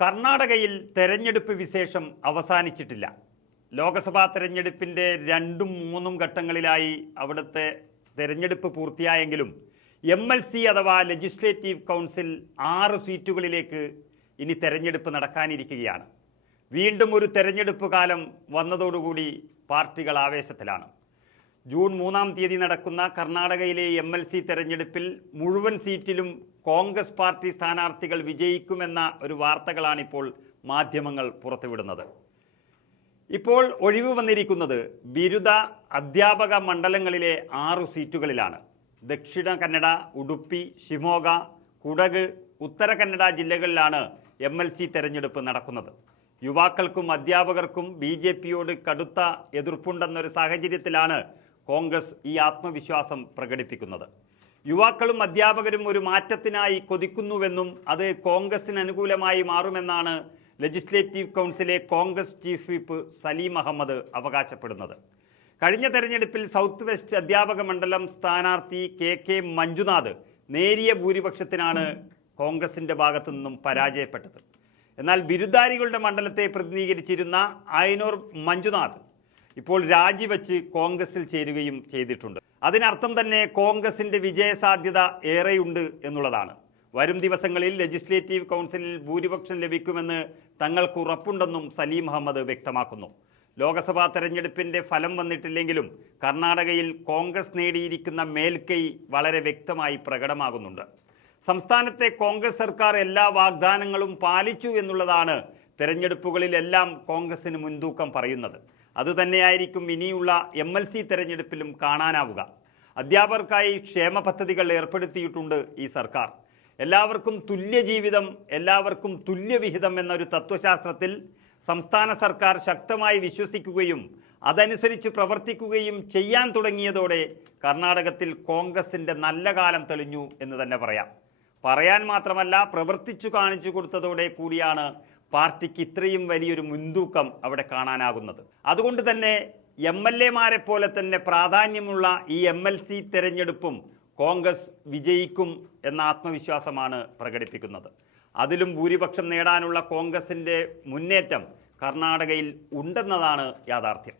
കർണാടകയിൽ തെരഞ്ഞെടുപ്പ് വിശേഷം അവസാനിച്ചിട്ടില്ല. ലോക്സഭാ തെരഞ്ഞെടുപ്പിന്റെ രണ്ടും മൂന്നും ഘട്ടങ്ങളിലായി അവിടുത്തെ തെരഞ്ഞെടുപ്പ് പൂർത്തിയായെങ്കിലും എം എൽ സി അഥവാ ലെജിസ്ലേറ്റീവ് കൗൺസിൽ ആറ് സീറ്റുകളിലേക്ക് ഇനി തെരഞ്ഞെടുപ്പ് നടക്കാനിരിക്കുകയാണ്. വീണ്ടും ഒരു തെരഞ്ഞെടുപ്പ് കാലം വന്നതോടുകൂടി പാർട്ടികൾ ആവേശത്തിലാണ്. ജൂൺ മൂന്നാം തീയതി നടക്കുന്ന കർണാടകയിലെ എം എൽ സി തെരഞ്ഞെടുപ്പിൽ മുഴുവൻ സീറ്റിലും കോൺഗ്രസ് പാർട്ടി സ്ഥാനാർത്ഥികൾ വിജയിക്കുമെന്ന ഒരു വാർത്തകളാണിപ്പോൾ മാധ്യമങ്ങൾ പുറത്തുവിടുന്നത്. ഇപ്പോൾ ഒഴിവ് വന്നിരിക്കുന്നത് ബിരുദ അധ്യാപക മണ്ഡലങ്ങളിലെ ആറു സീറ്റുകളിലാണ്. ദക്ഷിണ കന്നഡ ഉടുപ്പി ഷിമോഗ കുടക് ഉത്തര കന്നഡ ജില്ലകളിലാണ് എം എൽ സി തെരഞ്ഞെടുപ്പ് നടക്കുന്നത്. യുവാക്കൾക്കും അധ്യാപകർക്കും ബി ജെ പിയോട് കടുത്ത എതിർപ്പുണ്ടെന്നൊരു സാഹചര്യത്തിലാണ് കോൺഗ്രസ് ഈ ആത്മവിശ്വാസം പ്രകടിപ്പിക്കുന്നത്. യുവാക്കളും അധ്യാപകരും ഒരു മാറ്റത്തിനായി കൊതിക്കുന്നുവെന്നും അത് കോൺഗ്രസിന് അനുകൂലമായി മാറുമെന്നാണ് ലെജിസ്ലേറ്റീവ് കൗൺസിലെ കോൺഗ്രസ് ചീഫ് വിപ്പ് സലീം അഹമ്മദ് അവകാശപ്പെടുന്നത്. കഴിഞ്ഞ തെരഞ്ഞെടുപ്പിൽ സൗത്ത് വെസ്റ്റ് അധ്യാപക മണ്ഡലം സ്ഥാനാർത്ഥി കെ കെ മഞ്ജുനാഥ് നേരിയ ഭൂരിപക്ഷത്തിനാണ് കോൺഗ്രസിന്റെ ഭാഗത്തു നിന്നും പരാജയപ്പെട്ടത്. എന്നാൽ ബിരുദാരികളുടെ മണ്ഡലത്തെ പ്രതിനിധീകരിച്ചിരുന്ന അയനൂർ മഞ്ജുനാഥ് ഇപ്പോൾ രാജിവെച്ച് കോൺഗ്രസിൽ ചേരുകയും ചെയ്തിട്ടുണ്ട്. അതിനർത്ഥം തന്നെ കോൺഗ്രസിന്റെ വിജയസാധ്യത ഏറെയുണ്ട് എന്നുള്ളതാണ്. വരും ദിവസങ്ങളിൽ ലെജിസ്ലേറ്റീവ് കൗൺസിലിൽ ഭൂരിപക്ഷം ലഭിക്കുമെന്ന് തങ്ങൾക്ക് ഉറപ്പുണ്ടെന്നും സലീം മുഹമ്മദ് വ്യക്തമാക്കുന്നു. ലോക്സഭാ തെരഞ്ഞെടുപ്പിന്റെ ഫലം വന്നിട്ടില്ലെങ്കിലും കർണാടകയിൽ കോൺഗ്രസ് നേടിയിരിക്കുന്ന മേൽക്കൈ വളരെ വ്യക്തമായി പ്രകടമാകുന്നുണ്ട്. സംസ്ഥാനത്തെ കോൺഗ്രസ് സർക്കാർ എല്ലാ വാഗ്ദാനങ്ങളും പാലിച്ചു എന്നുള്ളതാണ് തെരഞ്ഞെടുപ്പുകളിലെല്ലാം കോൺഗ്രസിന് മുൻതൂക്കം പറയുന്നത്. അതുതന്നെയായിരിക്കും ഇനിയുള്ള എം എൽ സി തെരഞ്ഞെടുപ്പിലും കാണാനാവുക. അധ്യാപകർക്കായി ക്ഷേമ പദ്ധതികൾ ഏർപ്പെടുത്തിയിട്ടുണ്ട് ഈ സർക്കാർ. എല്ലാവർക്കും തുല്യ ജീവിതം എല്ലാവർക്കും തുല്യവിഹിതം എന്നൊരു തത്വശാസ്ത്രത്തിൽ സംസ്ഥാന സർക്കാർ ശക്തമായി വിശ്വസിക്കുകയും അതനുസരിച്ച് പ്രവർത്തിക്കുകയും ചെയ്യാൻ തുടങ്ങിയതോടെ കർണാടകത്തിൽ കോൺഗ്രസിന്റെ നല്ല കാലം തെളിഞ്ഞു എന്ന് തന്നെ പറയാം. പറയാൻ മാത്രമല്ല പ്രവർത്തിച്ചു കാണിച്ചു കൊടുത്തതോടെ കൂടിയാണ് പാർട്ടിക്ക് ഇത്രയും വലിയൊരു മുൻതൂക്കം അവിടെ കാണാനാകുന്നത്. അതുകൊണ്ട് തന്നെ എം എൽ എമാരെ പോലെ തന്നെ പ്രാധാന്യമുള്ള ഈ എം എൽ സി തെരഞ്ഞെടുപ്പും കോൺഗ്രസ് വിജയിക്കും എന്ന ആത്മവിശ്വാസമാണ് പ്രകടിപ്പിക്കുന്നത്. അതിലും ഭൂരിപക്ഷം നേടാനുള്ള കോൺഗ്രസിന്റെ മുന്നേറ്റം കർണാടകയിൽ ഉണ്ടെന്നതാണ് യാഥാർത്ഥ്യം.